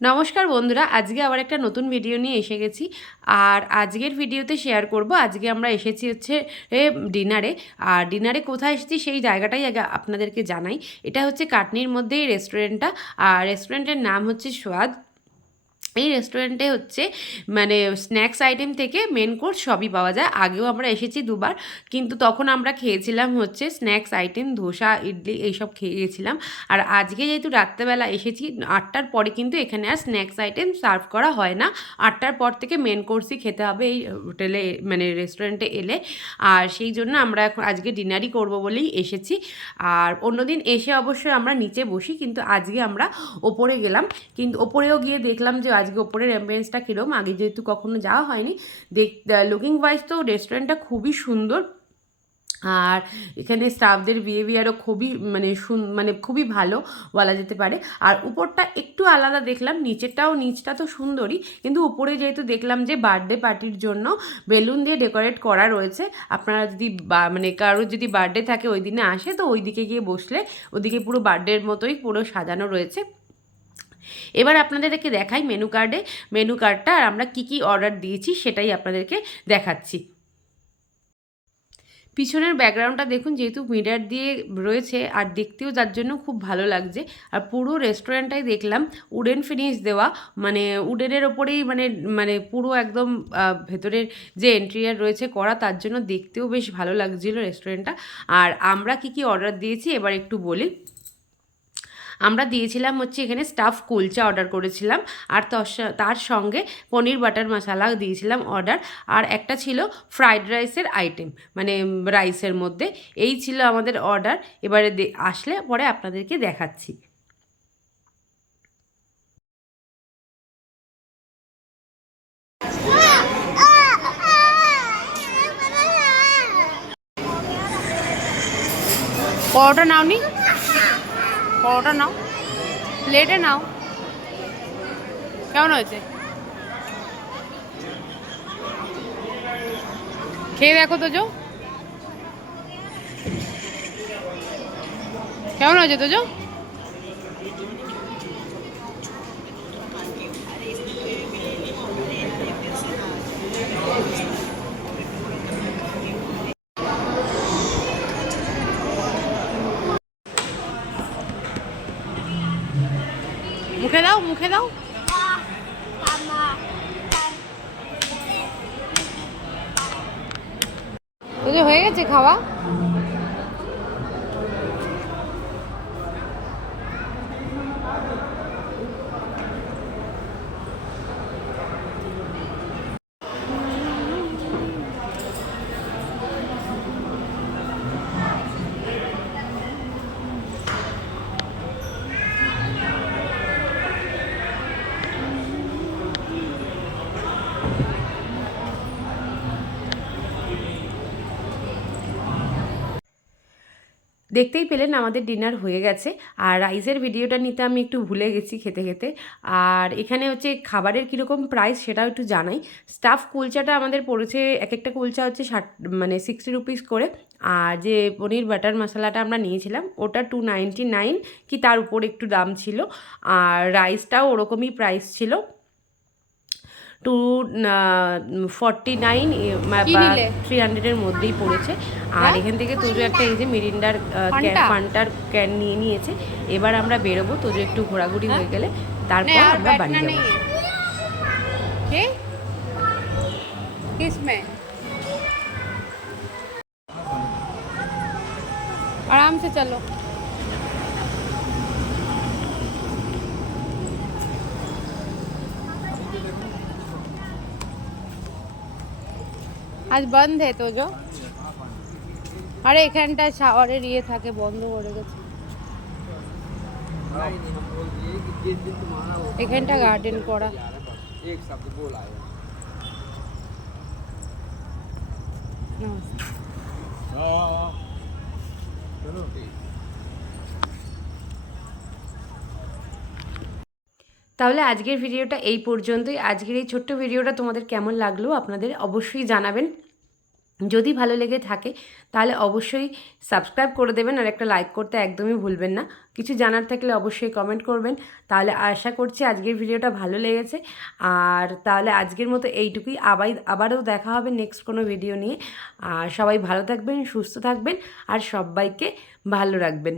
নমস্কার বন্ধুরা, আজকে আবার একটা নতুন ভিডিও নিয়ে এসে গেছি। আর আজকের ভিডিওতে শেয়ার করব, আজকে আমরা এসেছি হচ্ছে ডিনারে আর ডিনারে কোথায় এসেছি সেই জায়গাটাই আগে আপনাদেরকে জানাই। এটা হচ্ছে কাটনির মধ্যেই রেস্টুরেন্টটা আর রেস্টুরেন্টের নাম হচ্ছে সোয়াদ। এই রেস্টুরেন্টে হচ্ছে মানে স্ন্যাক্স আইটেম থেকে মেন কোর্স সবই পাওয়া যায়। আগেও আমরা এসেছি দুবার, কিন্তু তখন আমরা খেয়েছিলাম হচ্ছে স্ন্যাক্স আইটেম ধোসা, ইডলি এইসব খেয়ে গেছিলাম আর আজকে যেহেতু রাত্রেবেলা এসেছি, আটটার পরে কিন্তু এখানে আর স্ন্যাক্স আইটেম সার্ভ করা হয় না। আটটার পর থেকে মেন কোর্সই খেতে হবে এই হোটেলে মানে রেস্টুরেন্টে এলে। আর সেই জন্য আমরা এখন আজকে ডিনারই করব বলেই এসেছি। আর অন্যদিন এসে অবশ্যই আমরা নিচে বসি, কিন্তু আজকে আমরা ওপরে গেলাম। কিন্তু ওপরেও গিয়ে দেখলাম যে আজকে ওপরের অ্যাম্বিয়েন্সটা কীরকম আগে যেহেতু কখনো যাওয়া হয়নি, দেখ লুকিং ওয়াইজ তো রেস্টুরেন্টটা খুবই সুন্দর। আর এখানে স্টাফদের বিহেভিয়ারও খুবই মানে সুন মানে খুবই ভালো বলা যেতে পারে। আর উপরটা একটু আলাদা দেখলাম, নিচেরটাও, নিচটা তো সুন্দরই। কিন্তু উপরে যেহেতু দেখলাম যে বার্থডে পার্টির জন্য বেলুন দিয়ে ডেকোরেট করা রয়েছে, আপনারা যদি মানে কারোর যদি বার্থডে থাকে ওই দিনে আসে, তো ওই দিকে গিয়ে বসলে ওদিকে পুরো বার্থডের মতোই পুরো সাজানো রয়েছে। এবার আপনাদেরকে দেখাই মেনু কার্ডে মেনু কার্ডটা আর আমরা কি কি অর্ডার দিয়েছি সেটাই আপনাদেরকে দেখাচ্ছি। পিছনের ব্যাকগ্রাউন্ডটা দেখুন, যেহেতু মিরার দিয়ে রয়েছে, আর দেখতেও যার জন্য খুব ভালো লাগছে। আর পুরো রেস্টুরেন্টটাই দেখলাম উডেন ফিনিশ দেওয়া। মানে উডেনের ওপরেই মানে মানে পুরো একদম ভেতরের যে এন্ট্রিয়ার রয়েছে করা, তার জন্য দেখতেও বেশ ভালো লাগছিল রেস্টুরেন্টটা আর আমরা কি কি অর্ডার দিয়েছি, এবার একটু বলি। আমরা দিয়েছিলাম হচ্ছে এখানে স্টাফ কুলচা অর্ডার করেছিলাম। আর তার সঙ্গে পনির বাটার মশালা দিয়েছিলাম অর্ডার আর একটা ছিল ফ্রাইড রাইসের আইটেম মানে রাইসের মধ্যে। এই ছিল আমাদের অর্ডার এবারে আসলে পরে আপনাদেরকে দেখাচ্ছি। পরোটা নাও নি পরোটা নাও। প্লেটে নাও। কেমন হয়েছে? খেয়ে দেখো তো জো। কেমন হয়েছে তো জো? মুখে দাও মুখে দাও। তোদের হয়ে গেছে খাওয়া? দেখতেই পেলেন আমাদের ডিনার হয়ে গেছে। আর রাইসের ভিডিওটা নিতে আমি একটু ভুলে গেছি খেতে খেতে। আর এখানে হচ্ছে খাবারের কীরকম প্রাইস সেটাও একটু জানাই। স্টাফ কুলচাটা আমাদের পড়েছে এক একটা কুলচা হচ্ছে ষাট মানে সিক্সটি রুপিস করে। আর যে পনির বাটার মশলাটা আমরা নিয়েছিলাম, ওটা টু নাইনটি নাইন কি তার উপর একটু দাম ছিল। আর রাইসটাও ওরকমই প্রাইস ছিল। টু ফর্টি নাইন কি বা নিলে? থ্রি হান্ড্রেডের মধ্যেই পড়েছে আর হ্যাঁ? এখান থেকে তোজো একটা এই যে মিরিন্ডার ফান্টা? ফান্টার ক্যান নিয়ে নিয়েছে এবার আমরা বেরোবো তোজো একটু ঘোরাঘুরি হ্যাঁ? হয়ে গেলে তারপর नहीं यार আমরা বাড়ি बैठना যাবো नहीं है ठीक किसमें आराम से चलो আজ বন্ধ তো জো। আরে এখানটা শাওয়ারের ইয়ে থাকে, বন্ধ করে গেছে। এখানটা গার্ডেন করা। চলো। তাহলে আজকের ভিডিওটা এই পর্যন্তই। আজকের এই ছোট্ট ভিডিওটা তোমাদের কেমন লাগল আপনাদের অবশ্যই জানাবেন। যদি ভালো লেগে থাকে, তাহলে অবশ্যই সাবস্ক্রাইব করে দেবেন আর একটা লাইক করতে একদমই ভুলবেন না। কিছু জানার থাকলে অবশ্যই কমেন্ট করবেন। তাহলে আশা করছি আজকের ভিডিওটা ভালো লেগেছে। আর তাহলে আজকের মতো এইটুকুই। আবার আবারও দেখা হবে নেক্সট কোনো ভিডিও নিয়ে। আর সবাই ভালো থাকবেন, সুস্থ থাকবেন আর সবাইকে ভালো রাখবেন।